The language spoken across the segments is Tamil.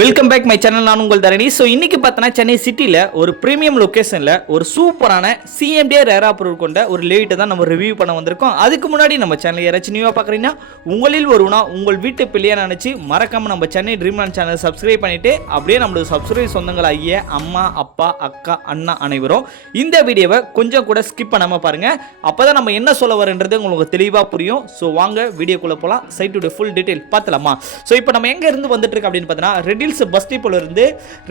Welcome back my channel. நான் உங்கள் தரணி. ஸோ இன்னைக்கு பார்த்தோன்னா சென்னை சிட்டியில் ஒரு ப்ரீமியம் லொக்கேஷனில் ஒரு சூப்பரான சிஎம்டிஏ ரேரா பொருள் கொண்ட ஒரு லேட்டை தான் நம்ம ரிவ்யூ பண்ண வந்திருக்கோம். அதுக்கு முன்னாடி நம்ம சேனல் யாராச்சும் நியூவாக பார்க்குறீங்கன்னா உங்களில் ஒருவனா உங்கள் வீட்டு பிள்ளையா நினச்சி மறக்காமல் நம்ம சென்னை ட்ரீம்லேண்ட் சேனல் சப்ஸ்கிரைப் பண்ணிவிட்டு அப்படியே நம்மளோட சப்ஸ்கிரைப் சொந்தங்கள் ஐயா அம்மா அப்பா அக்கா அண்ணா அனைவரும் இந்த வீடியோவை கொஞ்சம் கூட ஸ்கிப் பண்ணாமல் பாருங்கள். அப்போ தான் நம்ம என்ன சொல்ல வரன்றது உங்களுக்கு தெளிவாக புரியும். ஸோ வாங்க வீடியோக்குள்ளே போகலாம். சைட்டோட ஃபுல் டீட்டெயில் பார்த்தலாமா? ஸோ இப்போ நம்ம எங்கே இருந்து வந்துட்டு இருக்கு அப்படின்னு பார்த்தீங்கன்னா ரெடில்ஸ் பஸ் டிப்போல இருந்து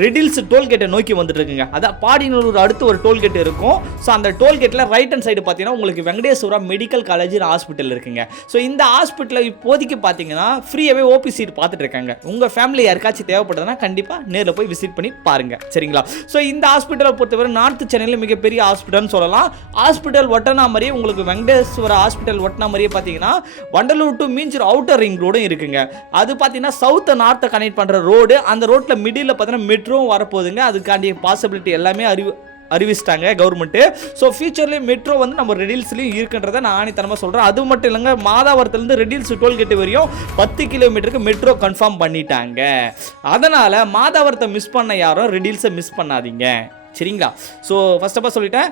ரெடில்ஸ் டோல்கேட்டை நோக்கி வந்துட்டு இருக்குங்க. அதான் பாடினூர் அடுத்து ஒரு டோல்கேட் இருக்கும். ஸோ அந்த டோல்கேட்டில் ரைட் ஹேண்ட் சைடு பார்த்தீங்கன்னா உங்களுக்கு வெங்கடேஸ்வரா மெடிக்கல் காலேஜ் ஹாஸ்பிட்டல் இருக்குங்க. ஸோ இந்த ஹாஸ்பிட்டலில் இப்போதைக்கு பார்த்தீங்கன்னா ஃப்ரீயாகவே ஓபி சீட் பார்த்துட்டு இருக்காங்க. உங்கள் ஃபேமிலி யாருக்காச்சும் தேவைப்படுதுன்னா கண்டிப்பாக நேரில் போய் விசிட் பண்ணி பாருங்க, சரிங்களா? ஸோ இந்த ஹாஸ்பிட்டலை பொறுத்தவரை நார்த் சென்னையில் மிகப்பெரிய ஹாஸ்பிட்டல்னு சொல்லலாம். ஹாஸ்பிட்டல் ஒட்டனா மாதிரியே உங்களுக்கு வெங்கடேஸ்வரா ஹாஸ்பிட்டல் ஒட்டனா மாதிரியே பார்த்தீங்கன்னா Vandalur to Minjur outer ring ரோடும் இருக்குங்க. அது பார்த்தீங்கன்னா சவுத்தை நார்த்தை கனெக்ட் பண்ணுற ரோடு. அந்த ரோட்டில் மிடில் பார்த்தீங்கன்னா மெட்ரோவும் வரப்போகுதுங்க. அதுக்காண்டி பாசிபிலிட்டி எல்லாமே அறிவிச்சிட்டாங்க கவர்மெண்ட்டு. ஸோ ஃபியூச்சர்லேயும் மெட்ரோ வந்து நம்ம ரெடில்ஸ்லையும் இருக்குன்றதை நான் ஆணித்தனமாக சொல்கிறேன். அது மட்டும் இல்லைங்க, மாதாவரத்துலேருந்து ரெடில்ஸ் டோல்கேட் வரையும் 10 கிலோமீட்டருக்கு மெட்ரோ கன்ஃபார்ம் பண்ணிட்டாங்க. அதனால் மாதாவரத்தை மிஸ் பண்ண யாரும் ரெடில்ஸை மிஸ் பண்ணாதீங்க, சரிங்களா? ஸோ ஃபர்ஸ்ட் ஆஃப் ஆல் சொல்லிட்டேன்,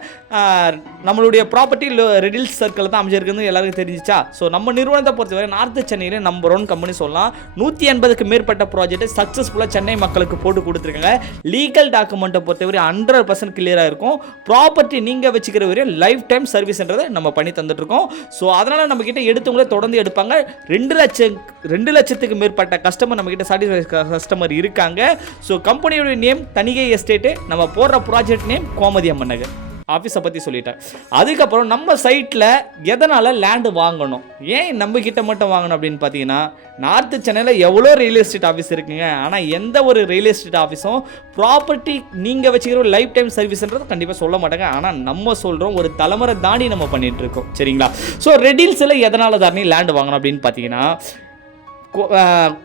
நம்மளுடைய ப்ராப்பர்ட்டி ரெடில்ஸ் சர்க்கிள் தான் அமைஞ்சிருக்குன்னு எல்லாருக்கும் தெரிஞ்சிச்சா? ஸோ நம்ம நிறுவனத்தை பொறுத்தவரை நார்த்து சென்னையில் நம்பர் 1 கம்பெனி சொல்லலாம். 180க்கு மேற்பட்ட ப்ராஜெக்ட் சக்ஸஸ்ஃபுல்லாக சென்னை மக்களுக்கு போட்டு கொடுத்துருக்காங்க. லீகல் டாக்குமெண்ட்டை பொறுத்தவரை 100% கிளியராக இருக்கும். ப்ராப்பர்ட்டி நீங்கள் வச்சுக்கிற வரையும் லைஃப் டைம் சர்வீஸ்ன்றதை நம்ம பண்ணி தந்துட்டுருக்கோம். ஸோ அதனால் நம்மக்கிட்ட எடுத்தவங்களே தொடர்ந்து எடுப்பாங்க. 2 லட்சத்துக்கு மேற்பட்ட கஸ்டமர் நம்மக்கிட்ட சாட்டிஸ்ஃபை கஸ்டமர் இருக்காங்க. ஸோ கம்பெனியோட நேம் தனிகை எஸ்டேட்டு, நம்ம போடுற ப்ராஜெக்ட் நேம் கோமதி அம்மன் நகர். ஆஃபீஸை பற்றி சொல்லிட்டேன். அதுக்கப்புறம் நம்ம சைட்டில் எதனால் லேண்டு வாங்கணும், ஏன் நம்ம கிட்ட மட்டும் வாங்கணும் அப்படின்னு பார்த்தீங்கன்னா, நார்த்து சென்னையில் எவ்வளோ ரியல் எஸ்டேட் ஆஃபீஸ் இருக்குங்க. ஆனால் எந்த ஒரு ரியல் எஸ்டேட் ஆஃபீஸும் ப்ராப்பர்ட்டி நீங்கள் வச்சுக்கிற ஒரு லைஃப் டைம் சர்வீஸ்ன்றது கண்டிப்பாக சொல்ல மாட்டாங்க. ஆனால் நம்ம சொல்கிறோம், ஒரு தலைமுறை தாண்டி நம்ம பண்ணிகிட்டு இருக்கோம், சரிங்களா? ஸோ ரெடில்ஸில் எதனால் தானே லேண்டு வாங்கணும் அப்படின்னு பார்த்தீங்கன்னா,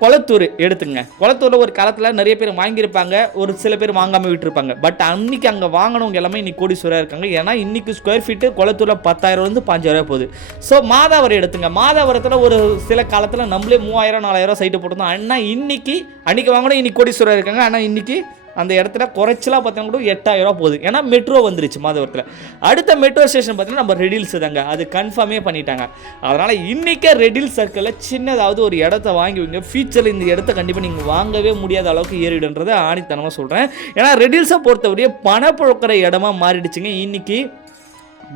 கொளத்தூர் எடுத்துங்க. கொளத்தூரில் ஒரு காலத்தில் நிறைய பேர் வாங்கியிருப்பாங்க, ஒரு சில பேர் வாங்காமல் விட்டுருப்பாங்க. பட் அன்றைக்கி அங்கே வாங்கினவங்க எல்லாமே இன்றைக்கி கோடீஸ்வரராக இருக்காங்க. ஏன்னா இன்றைக்கி ஸ்கொயர் ஃபீட்டு கொளத்தூரில் 10,000 5,000 போகுது. ஸோ மாதாவரம் எடுத்துங்க. மாதாவரத்தில் ஒரு சில காலத்தில் நம்மளே 3,000 4,000 சைட்டு போட்டிருந்தோம். ஆனால் அன்றைக்கி வாங்கினோம், இன்றைக்கி கோடீஸ்வரராக இருக்காங்க. ஆனால் இன்றைக்கி அந்த இடத்துல குறைச்சலாக பார்த்தீங்கன்னா கூட 8,000 போகுது. ஏன்னா மெட்ரோ வந்துருச்சு மாதவரத்தில். அடுத்த மெட்ரோ ஸ்டேஷன் பார்த்தீங்கன்னா நம்ம ரெடில்ஸ் தாங்க. அது கன்ஃபார்மே பண்ணிட்டாங்க. அதனால் இன்றைக்கே ரெடில் சர்க்கிளில் சின்னதாவது ஒரு இடத்த வாங்கி வைங்க. ஃபியூச்சரில் இந்த இடத்த கண்டிப்பாக நீங்கள் வாங்கவே முடியாத அளவுக்கு ஏறிடுன்றதை ஆணித்தனமாக சொல்கிறேன். ஏன்னா ரெடில்ஸை பொறுத்தவரையே பணப்புழக்கிற இடமா மாறிடுச்சுங்க. இன்றைக்கி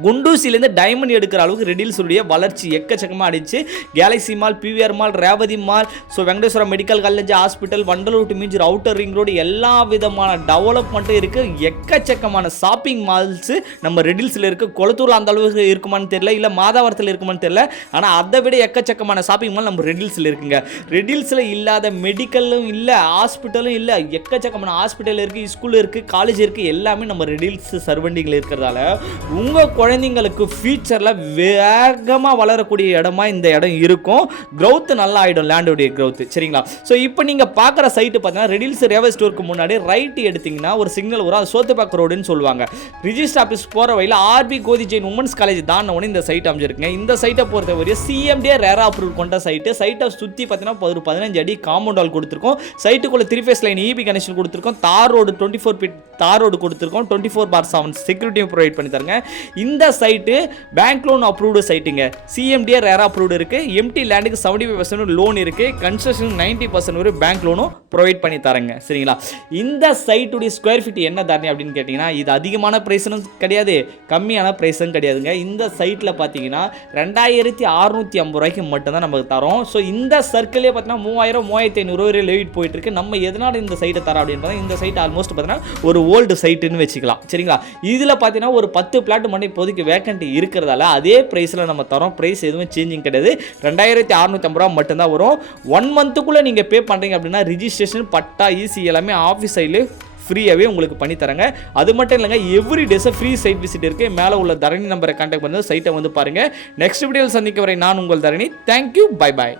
குண்டூசிலேருந்து டைமண்ட் எடுக்கிற அளவுக்கு ரெடில்ஸுடைய வளர்ச்சி எக்கச்சக்கமாக ஆடிச்சு. Galaxy mall, PVR mall, Revathi mall, so Venkateswara medical college hospital, Vandalur to Minjur outer ring road, எல்லா விதமான டெவலப்மெண்ட்டும் இருக்குது. எக்கச்சக்கமான ஷாப்பிங் மால்ஸு நம்ம ரெடில்ஸில் இருக்குது. கொளத்தூரில் அந்த அளவுக்கு இருக்குமான்னு தெரியல, இல்லை மாதாவரத்தில் இருக்குமான்னு தெரியல. ஆனால் அதை விட எக்கச்சக்கமான ஷாப்பிங் மால் நம்ம ரெடில்ஸில் இருக்குங்க. ரெடில்ஸில் இல்லாத மெடிக்கலும் இல்லை, ஹாஸ்பிட்டலும் இல்லை. எக்கச்சக்கமான ஹாஸ்பிட்டல் இருக்குது, ஸ்கூல் இருக்குது, காலேஜ் இருக்குது. எல்லாமே நம்ம ரெடில்ஸ் சர்வண்டிங்கில் இருக்கிறதால உங்கள் குழந்தைங்களுக்கு ஃபியூச்சரில் வேகமாக வளரக்கூடிய இடமா இந்த இடம் இருக்கும். க்ரௌத் நல்லா ஆகிடும், லேண்டுடைய க்ரௌத், சரிங்களா? ஸோ இப்போ நீங்கள் பார்க்குற சைட்டு பார்த்தீங்கன்னா ரெடில்ஸ் ரேவா ஸ்டோருக்கு முன்னாடி ரைட்டு எடுத்திங்கன்னா ஒரு சிக்னல் வரும். அது சோத்துப்பாக்க ரோடுன்னு சொல்லுவாங்க. ரிஜிஸ்டர் ஆஃபீஸ் போகிற வழியில் ஆர்பி கோதி ஜெயின் உமன்ஸ் காலேஜ் தான் உடனே இந்த சைட் அமைஞ்சிருக்குங்க. இந்த சைட்டை பொறுத்தவரை சிஎம்டிஏ ரேரா அப்ரூவல் கொண்ட சைட்டு. சைட்டை சுற்றி பார்த்தீங்கன்னா ஒரு 15 அடி காம்பவுண்ட் வால் கொடுத்துருக்கோம். சைட்டுக்குள்ள 3 ஃபேஸ் லைன் இபி கனெக்ஷன் கொடுத்துருக்கோம். தார் ரோடு 24 ஃபீட் தார் ரோடு கொடுத்துருக்கோம். 24/7 செக்யூரிட்டியும் ப்ரொவைட் பண்ணி தருங்க. இந்த சைட்டு பேங்க் லோன் அப்ரூவ்டு சைட்டுங்க. சிஎம்டிஏ ரேரா அப்ரூவ்டு இருக்குது. எம்டி லேண்டுக்கு 75% லோன் இருக்குது. கன்ஸ்ட்ரக்ஷன் 90% ஒரு பேங்க் லோனும் ப்ரொவைட் பண்ணி தரங்க, சரிங்களா? இந்த சைட்டுடைய ஸ்கொயர் ஃபீட் என்ன தானே அப்படின்னு கேட்டிங்கன்னா, இது அதிகமான ப்ரைஸும் கிடையாது, கம்மியான ப்ரைஸும் கிடையாதுங்க. இந்த சைட்டில் பார்த்தீங்கன்னா 2,650 ரூபாய்க்கு மட்டும்தான் நமக்கு தரோம். ஸோ இந்த சர்க்கிளே பார்த்தீங்கன்னா 3,000 3,500 வரை லேட் போயிட்டு இருக்கு. நம்ம எதனால் இந்த சைட்டை தரோம் அப்படின்னு பார்த்தா, இந்த சைட் ஆல்மோஸ்ட் பார்த்தீங்கன்னா ஒரு ஓல்டு சைட்டுன்னு வச்சுக்கலாம், சரிங்களா? இதில் பார்த்தீங்கன்னா ஒரு 10 பிளாட் மட்டும் இப்போதைக்கு வேக்கண்ட் இருக்கிறதால அதே ப்ரைஸில் நம்ம தரோம். ப்ரைஸ் எதுவும் சேஞ்சிங் கிடையாது. 2,650 ரூபா மட்டும்தான் வரும். 1 மந்த்துக்குள்ளே நீங்கள் பே பண்ணுறீங்க அப்படின்னா ரிஜிஸ்ட்ரேஷன், பட்டா, ஈசி எல்லாமே ஆஃபீஸ் சைடில் ஃப்ரீயாகவே உங்களுக்கு பண்ணி தரங்க. அது மட்டும் இல்லைங்க, every days free side visit இருக்குது. மேலே உள்ள தரணி நம்பரை கான்டாக்ட் பண்ணி சைட்டை வந்து பாருங்கள். நெக்ஸ்ட் வீடியோவில் சந்திக்க வரை நான் உங்கள் தரணி. Thank you, bye bye.